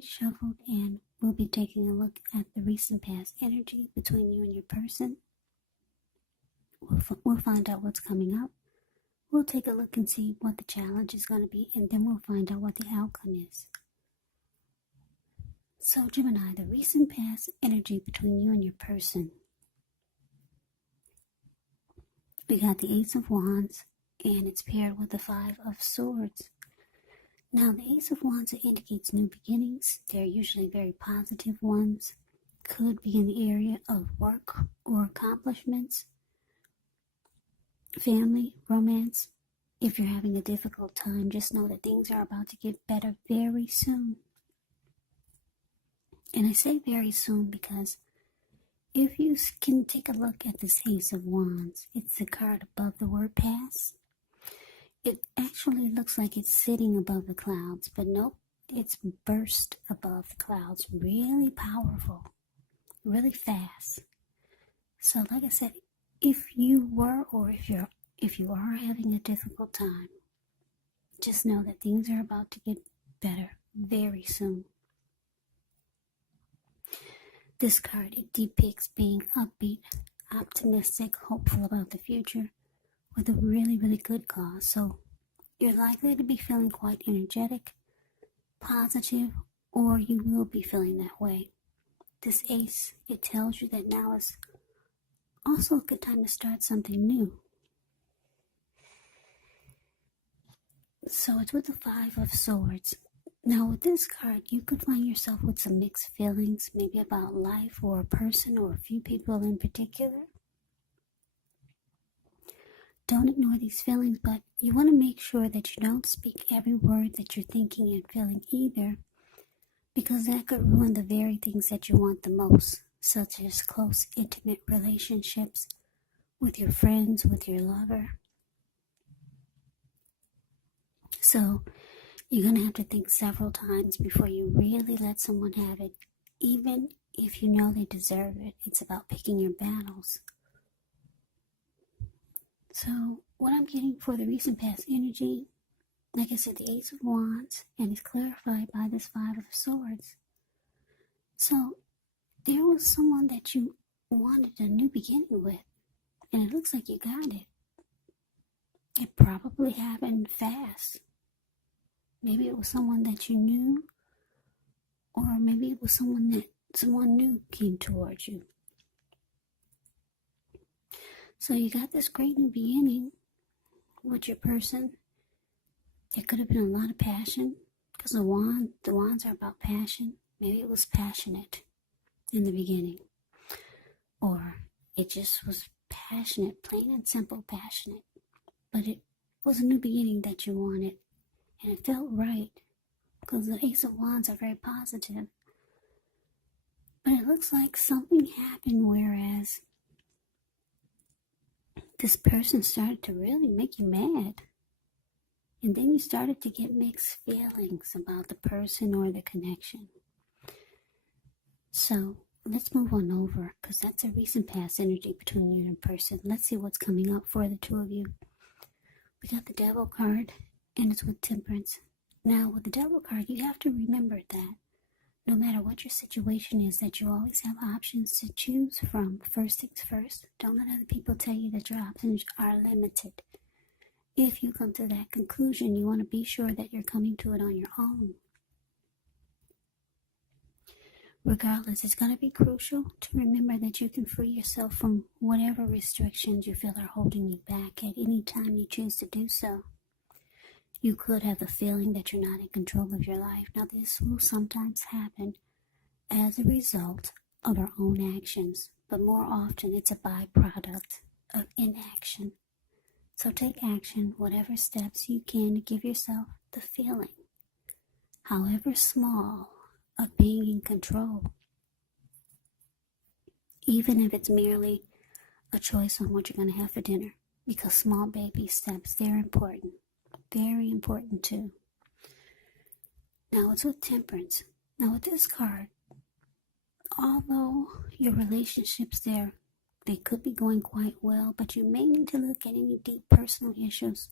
cards shuffled, and we'll be taking a look at the recent past energy between you and your person. We'll find out what's coming up. We'll take a look and see what the challenge is going to be, and then we'll find out what the outcome is. So, Gemini, the recent past energy between you and your person. We got the Ace of Wands, and it's paired with the Five of Swords. Now, the Ace of Wands indicates new beginnings. They're usually very positive ones. Could be in the area of work or accomplishments, family, romance. If you're having a difficult time, just know that things are about to get better very soon. And I say very soon because if you can take a look at this Ace of Wands, it's the card above the word pass. It actually looks like it's sitting above the clouds, but nope, it's burst above the clouds. Really powerful, really fast. So like I said, if you were or if you are having a difficult time, just know that things are about to get better very soon. This card, it depicts being upbeat, optimistic, hopeful about the future with a really, really good cause. So you're likely to be feeling quite energetic, positive, or you will be feeling that way. This ace, it tells you that now is also a good time to start something new. So it's with the Five of Swords. Now with this card, you could find yourself with some mixed feelings, maybe about life or a person or a few people in particular. Don't ignore these feelings, but you want to make sure that you don't speak every word that you're thinking and feeling either, because that could ruin the very things that you want the most, such as close, intimate relationships with your friends, with your lover. So you're going to have to think several times before you really let someone have it, even if you know they deserve it. It's about picking your battles. So what I'm getting for the recent past energy, like I said, the Ace of Wands, and it's clarified by this Five of Swords. So there was someone that you wanted a new beginning with, and it looks like you got it. It probably happened fast. Maybe it was someone that you knew, or maybe it was someone new came towards you. So you got this great new beginning with your person. There could have been a lot of passion, because the wands are about passion. Maybe it was passionate in the beginning, or it just was passionate, plain and simple passionate. But it was a new beginning that you wanted, and it felt right, because the Ace of Wands are very positive. But it looks like something happened, whereas this person started to really make you mad. And then you started to get mixed feelings about the person or the connection. So let's move on over, because that's a recent past energy between you and a person. Let's see what's coming up for the two of you. We got the Devil card, and it's with Temperance. Now with the Devil card, you have to remember that no matter what your situation is, that you always have options to choose from. First things first, don't let other people tell you that your options are limited. If you come to that conclusion, you want to be sure that you're coming to it on your own. Regardless, it's going to be crucial to remember that you can free yourself from whatever restrictions you feel are holding you back at any time you choose to do so. You could have the feeling that you're not in control of your life. Now, this will sometimes happen as a result of our own actions, but more often it's a byproduct of inaction. So take action, whatever steps you can to give yourself the feeling, however small, of being in control. Even if it's merely a choice on what you're going to have for dinner, because small baby steps, they're important. Very important too. Now it's with Temperance. Now with this card, although your relationships they could be going quite well, but you may need to look at any deep personal issues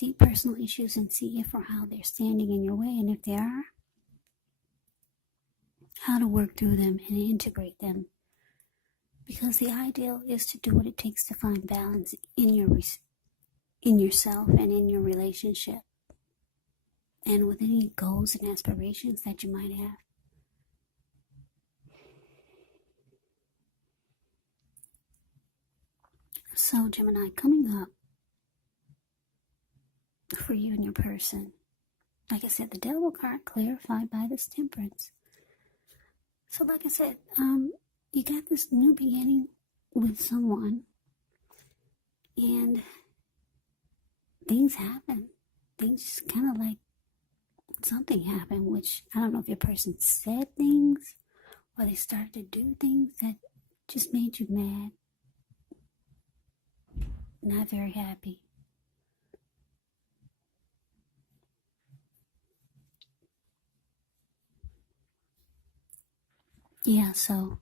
and see if or how they're standing in your way. And if they are, how to work through them and integrate them. Because the ideal is to do what it takes to find balance in yourself and in your relationship, and with any goals and aspirations that you might have. So, Gemini, coming up for you and your person, like I said, the Devil card clarified by this Temperance. So, like I said, you got this new beginning with someone, and things happen. Things just kind of like something happened, which I don't know if your person said things or they started to do things that just made you mad. Not very happy. Yeah, so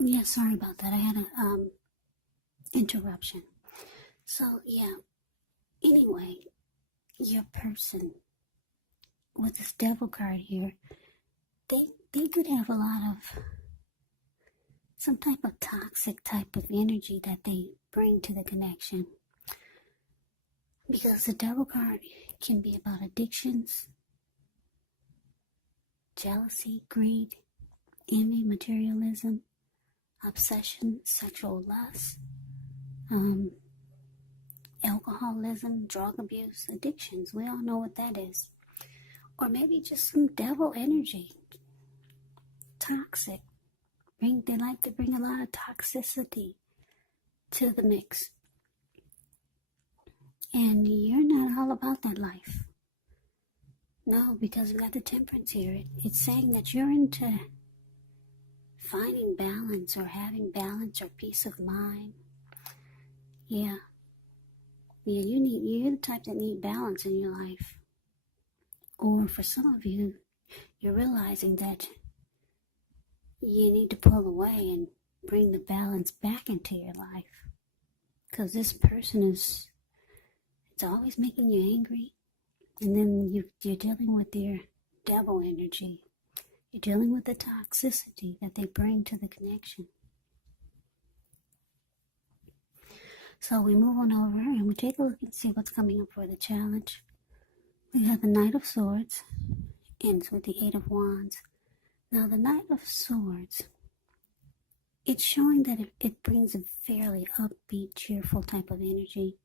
yeah, sorry about that. I had an interruption. So yeah, anyway, your person with this Devil card here, they could have a lot of some type of toxic type of energy that they bring to the connection. Because the Devil card can be about addictions, jealousy, greed, envy, materialism, obsession, sexual lust, alcoholism, drug abuse, addictions. We all know what that is. Or maybe just some devil energy. Toxic. They like to bring a lot of toxicity to the mix. And you're not all about that life. No, because we got the Temperance here. It's saying that you're into finding balance or having balance or peace of mind. Yeah, you're the type that need balance in your life. Or for some of you, you're realizing that you need to pull away and bring the balance back into your life. Because this person it's always making you angry. And then you're dealing with their devil energy. You're dealing with the toxicity that they bring to the connection. So we move on over and we take a look and see what's coming up for the challenge. We have the Knight of Swords, ends with the Eight of Wands. Now the Knight of Swords, it's showing that it brings a fairly upbeat, cheerful type of energy.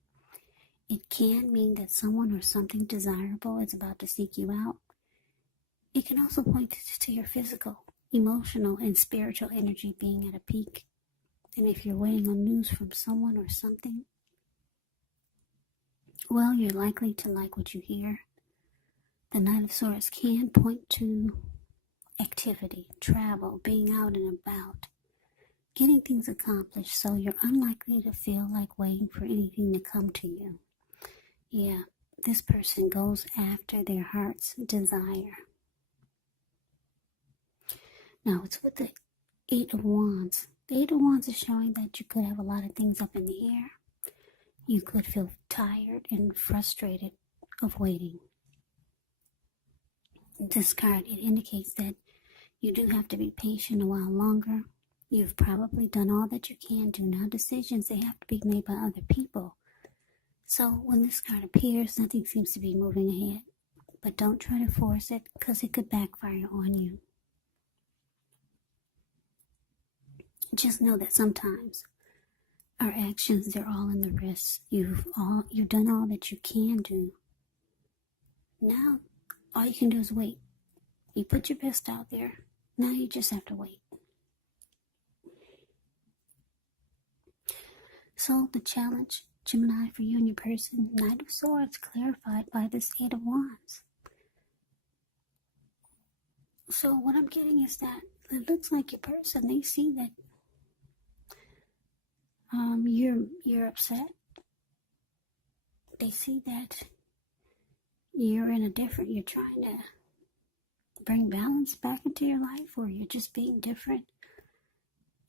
It can mean that someone or something desirable is about to seek you out. It can also point to your physical, emotional, and spiritual energy being at a peak. And if you're waiting on news from someone or something, well, you're likely to like what you hear. The Knight of Swords can point to activity, travel, being out and about, getting things accomplished, so you're unlikely to feel like waiting for anything to come to you. Yeah, this person goes after their heart's desire. Now, it's with the Eight of Wands. The Eight of Wands is showing that you could have a lot of things up in the air. You could feel tired and frustrated of waiting. This card, it indicates that you do have to be patient a while longer. You've probably done all that you can do. Now, decisions, they have to be made by other people. So when this card appears, nothing seems to be moving ahead. But don't try to force it, because it could backfire on you. Just know that sometimes our actions, they're all in the wrist. You've done all that you can do. Now, all you can do is wait. You put your best out there. Now you just have to wait. So the challenge, Gemini, for you and your person, Knight of Swords, clarified by this Eight of Wands. So what I'm getting is that it looks like your person, they see that you're upset. They see that you're trying to bring balance back into your life, or you're just being different,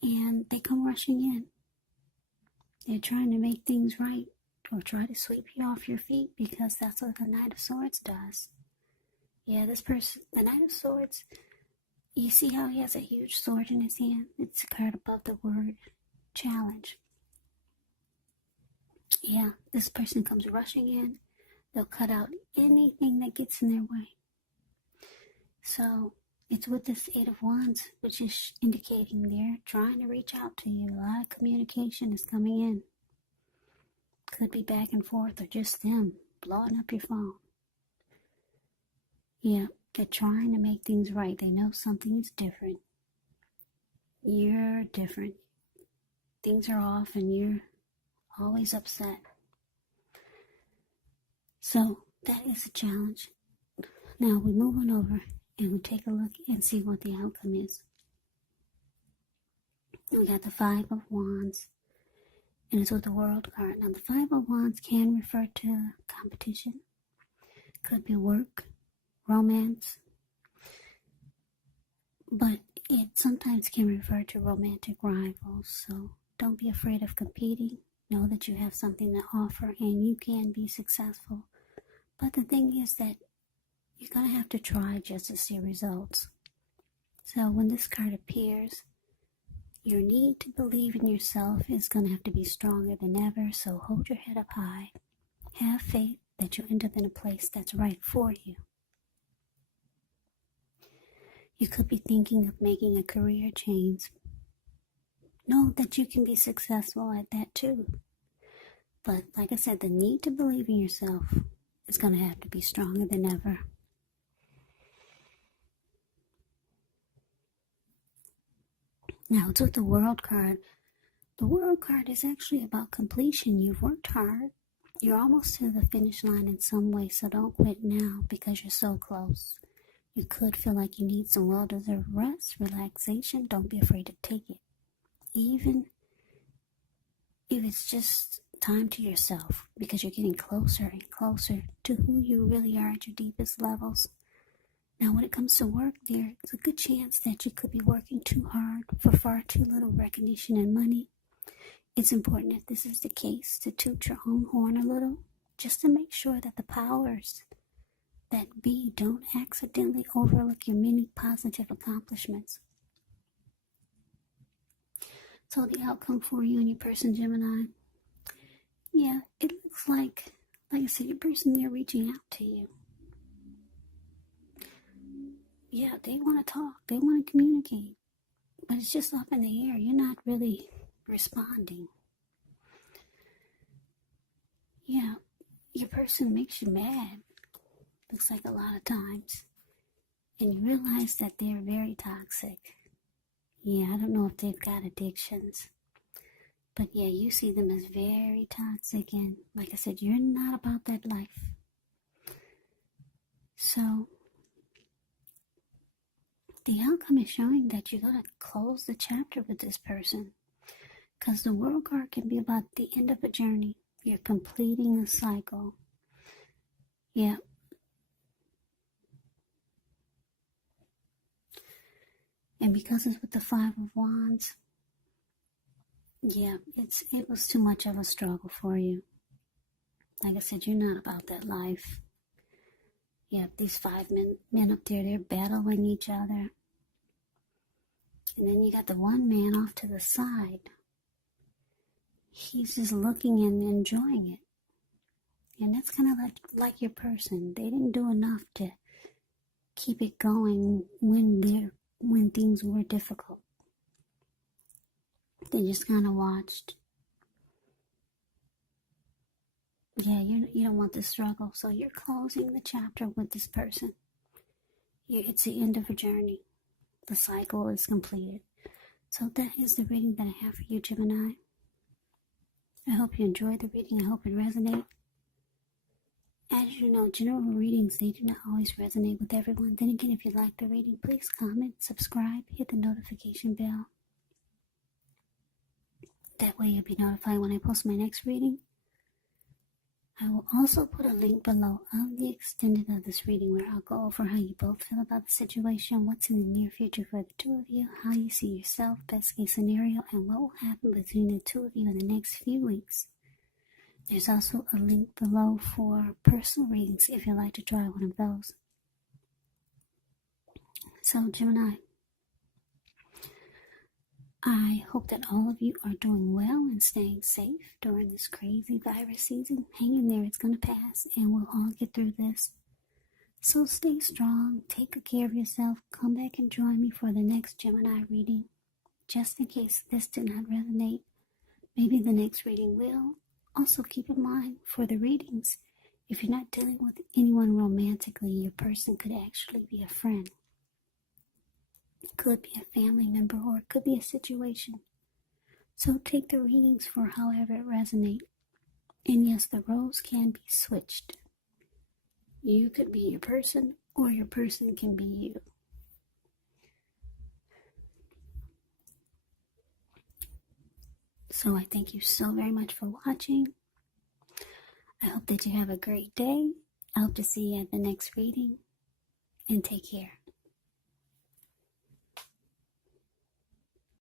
and they come rushing in. They're trying to make things right, or try to sweep you off your feet, because that's what the Knight of Swords does. Yeah, this person, the Knight of Swords, you see how he has a huge sword in his hand? It's a card above the word challenge. Yeah, this person comes rushing in. They'll cut out anything that gets in their way. So it's with this Eight of Wands, which is indicating they're trying to reach out to you. A lot of communication is coming in. Could be back and forth, or just them blowing up your phone. Yeah, they're trying to make things right. They know something is different. You're different. Things are off and you're always upset. So that is a challenge. Now we move on over and we take a look and see what the outcome is. We got the Five of Wands, and it's with the World card. Now the Five of Wands can refer to competition. Could be work, romance, but it sometimes can refer to romantic rivals. So don't be afraid of competing. Know that you have something to offer and you can be successful. But the thing is that you're going to have to try just to see results. So when this card appears, your need to believe in yourself is going to have to be stronger than ever. So hold your head up high. Have faith that you'll end up in a place that's right for you. You could be thinking of making a career change. Know that you can be successful at that too. But like I said, the need to believe in yourself is going to have to be stronger than ever. Now it's with the World card. The World card is actually about completion. You've worked hard. You're almost to the finish line in some way, so don't quit now because you're so close. You could feel like you need some well-deserved rest, relaxation. Don't be afraid to take it. Even if it's just time to yourself, because you're getting closer and closer to who you really are at your deepest levels. Now, when it comes to work, there's a good chance that you could be working too hard for far too little recognition and money. It's important, if this is the case, to toot your own horn a little, just to make sure that the powers that be don't accidentally overlook your many positive accomplishments. So the outcome for you and your person, Gemini, yeah, it looks like I said, your person, they're reaching out to you. Yeah, they want to talk. They want to communicate. But it's just up in the air. You're not really responding. Yeah, your person makes you mad. Looks like a lot of times. And you realize that they're very toxic. Yeah, I don't know if they've got addictions. But yeah, you see them as very toxic. And like I said, you're not about that life. So the outcome is showing that you're going to close the chapter with this person. Because the World card can be about the end of a journey. You're completing a cycle. Yeah. And because it's with the Five of Wands, yeah, it was too much of a struggle for you. Like I said, you're not about that life. Yeah, these five men up there, they're battling each other. And then you got the one man off to the side. He's just looking and enjoying it. And that's kind of like your person. They didn't do enough to keep it going when things were difficult. They just kind of watched. Yeah, you don't want the struggle. So you're closing the chapter with this person. It's the end of a journey. The cycle is completed. So that is the reading that I have for you, Gemini. I hope you enjoyed the reading. I hope it resonates. As you know, general readings, they do not always resonate with everyone. Then again, if you like the reading, please comment, subscribe, hit the notification bell. That way you'll be notified when I post my next reading. I will also put a link below of the extended of this reading where I'll go over how you both feel about the situation, what's in the near future for the two of you, how you see yourself, best case scenario, and what will happen between the two of you in the next few weeks. There's also a link below for personal readings if you'd like to try one of those. So, Gemini, I hope that all of you are doing well and staying safe during this crazy virus season. Hang in there, it's going to pass, and we'll all get through this. So stay strong, take good care of yourself, come back and join me for the next Gemini reading. Just in case this did not resonate, maybe the next reading will. Also keep in mind, for the readings, if you're not dealing with anyone romantically, your person could actually be a friend. It could be a family member, or it could be a situation. So take the readings for however it resonates. And yes, the roles can be switched. You could be your person, or your person can be you. So I thank you so very much for watching. I hope that you have a great day. I hope to see you at the next reading. And take care.